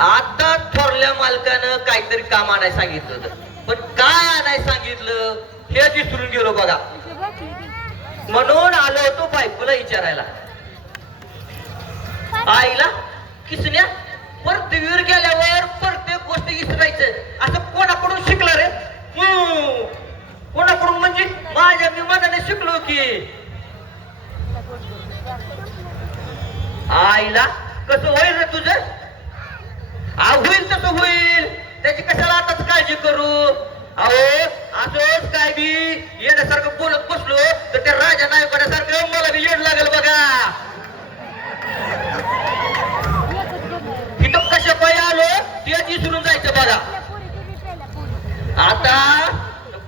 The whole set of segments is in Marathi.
आता थोरल्या मालकानं काहीतरी काम आणायला सांगितलं होतं, पण काय आणायला सांगितलं हे विसरून गेलो बघा. म्हणून आलो होतो बायकोला विचारायला. आईला किसन्या पृथ्वीवर गेल्यावर प्रत्येक गोष्ट विसरायचं असं कोणाकडून शिकला रे? कोणाकडून म्हणजे माझ्या मी मनाने शिकलो की. आईला कसं होईल रे तुझं? होईल तसं होईल, त्याची कशाला आताच काळजी करू. अहो असंच काय बी येण्यासारखं बोलत बसलो तर त्या राजा नायकासारखं मला बी येड लागेल बघा. इथं कशा पायी आलो तेच विसरून जायचं बघा. आता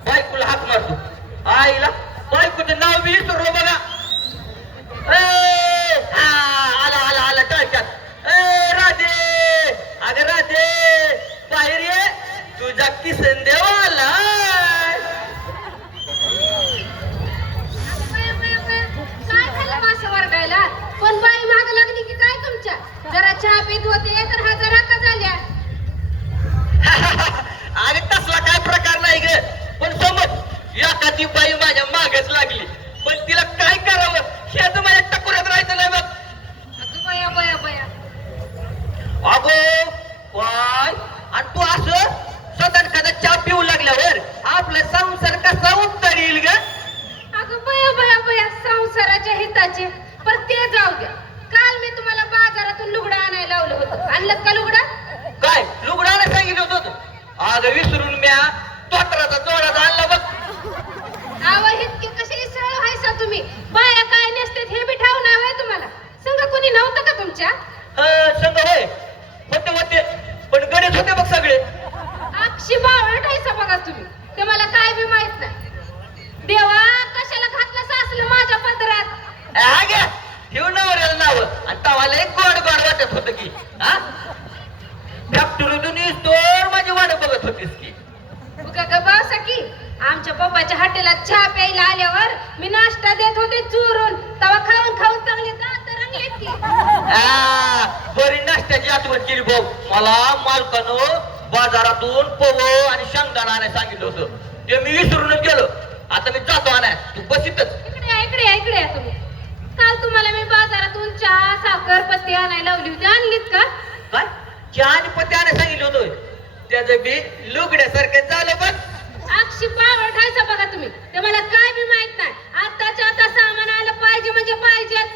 बायकोला हाक मारतो. आईला बायकोचं नाव बी विसरलो बघा. आला आला आला टळक्यात. राधे, अगं राधे बाहेर ये, तुझा किसन देवाला. काय झालं मासा वर्गायला? कोण बाई माग लागली की काय तुमच्या? जरा चहा पीत होते तर हजारा का झाल्या? अरे तसला काय प्रकार नाही ग, पण समज एखादी बाई माझ्या मागच लागली, पण तिला काय करावं हे तर माझ्या टकोऱ्यात राहायचं नाही बघ. अगं बया बया बया. अगो काय, आणि तू असं स्वतः एखादा चहा पिऊ लागल्यावर आपला संसार कसा उत्तर येईल ग? अगं बया बया बया, संसाराच्या हिताचे. पण ते जाऊ द्या. काल मी तुम्हाला बाजारातून लुगडं आणायला लावलं होतं, आणलं का लुगडं? काय लुगडा नाही सांगितलं होतं? अगं विसरून म्या तोटराचा जोडाचा आणला बघ. आवा इतके कसे इसळ व्हायचा तुम्ही? बाया काय नसतात हे बी ठाव नाही होय तुम्हाला? संग कोणी नव्हतं का तुमच्या? संग होय होते होते, पण गणित होते बघ सगळे. अक्षी बावळट आहेसा बघा तुम्ही. ते मला काय बी माहित नाही. देवा कशाला घातलं सासलं माझ्या पदरात? ठेव नवऱ्याला नाव आणि तवाला एक गोड गोड वाटत होत की. फॅक्टरीतून स्टोर माझी वाट बघत होतीस की. उगा ग बसा की. आमच्या पप्पाच्या हॉटेलात चहा प्यायला आल्यावर मी नाश्ता देत होते चुरून, तवा खाऊन खाऊन चांगले दात रंगले की. बरी नाश्त्याची आठवण केली भाऊ. मला मालकानं बाजारातून पोह आणि शेंगदाणा आणायला सांगितलं होतं, ते मी विसरूनच गेलो. आता मी जातो आणाय, तू बसितच. इकडे या, इकडे या, इकडे या तुम्ही. काल तुम्हाला मी बाजारातून चहा साखर पत्ती आणायला लावली होती, आणलीत का? काय चहा आणि पत्ते आणायला सांगितलं होतं? त्याचं बी लुगड्यासारखं झालं बघ. अक्षी पावळ ठायचा बघा तुम्ही. ते मला काय बी माहित नाही. आताच्या आता सामान आलं पाहिजे म्हणजे पाहिजेच.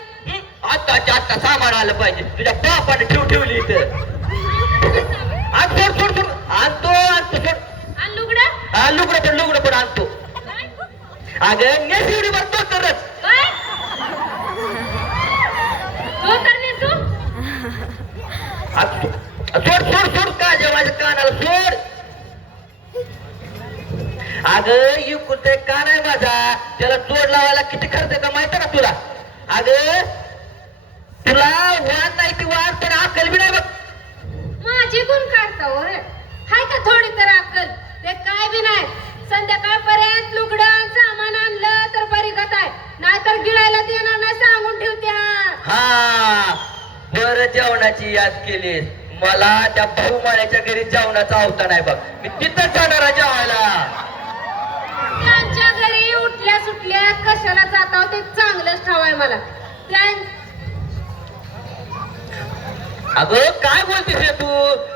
आताच्या आता सामान आलं पाहिजे. तुझ्या बापाने ठेवली इथं. आण सोड सोड सोड, आणतो आणतो सोड. आणि लुगडं? लुगडं पण आणतो. अगं नेस एवढी भरतो तरच. काय? हो तर नेसू? सोड सोड सोड, का जे माझ्या कानाला सोड. अगं इकडे कान आहे माझा, त्याला जोड लावायला किती खर्च येतो माहिती का तुला? अगं तुला वाद नाही ती वाद, पण अक्कल बी नाही बघ. माझी गुण काढता हो रे. हाय का थोडी तर अक्कल? ते काय बी नाही. संध्याकाळपर्यंत लुगडं सामान आणलं तर बरी गत आहे, नाहीतर गिळायला देणार नाही सांगून ठेवत्या. हा बरं, जेवणाची याद केलीस. मला त्या भाऊमाळ्याच्या घरी जेवणाचा आवता नाही बघ. मी तिथंच जाणार आहे जेवायला. त्यांच्या घरी उठल्या सुटल्या कशाला जाता ते चांगलंच ठावाय मला. अगं काय बोलतेस रे तू?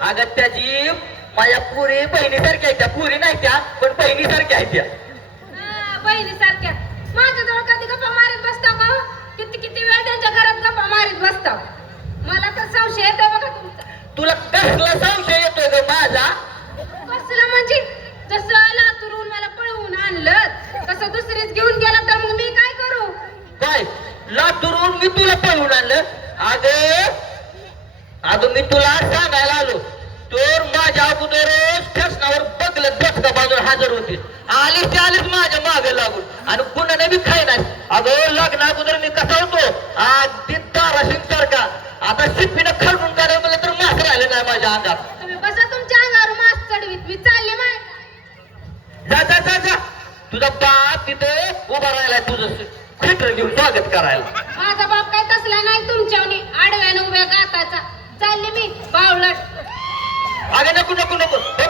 अगं त्याची माझ्या पुरी बहिणीसारख्या आहेत त्या. पुरी नाही त्या, पण बहिणीसारख्या आहेत त्या. बहिणीसारख्या. माझ्याजवळ कधी गप्पा मारीत बसता का? किती किती वेळ त्यांच्या घरात गप्पा मारीत बसता. मला तर संशय येतो बघा तुमचा. तुला कसला संशय येतोय ग माझा? कसलं म्हणजे? जसं लातूरून मला पळवून आणलं तसं दुसरीच घेऊन गेला तर मग मी काय करू? काय लातूरून मी तुला पळवून आणलं? अगं मी तुला सांगायला आलो तर माझ्या अगोदर स्टेशनावर बघलं बसका बाजूला हजर होते. आलीच ते आलीच माझ्या मागे लागून, आणि कुणाने बी खाय नाही. अगं लग्ना अगोदर मी कसा होतो अगदी तारासिंग सारखा. आता शिपीनं खरडून काढायला मला तर मास राहिले नाही माझ्या अंगात. तुम्ही बसा तुमच्या अंगावर मास चढवीत, मी चालले माय. जा जा जा जा, तुझा बाप तिथे उभा राहिलाय तुझं थिएटर घेऊन स्वागत करायला. माझा बाप काय तसला नाही तुमच्यावनी आडव्यानं उभ्या गाताचा. चालले मी बावळट. नको नको नको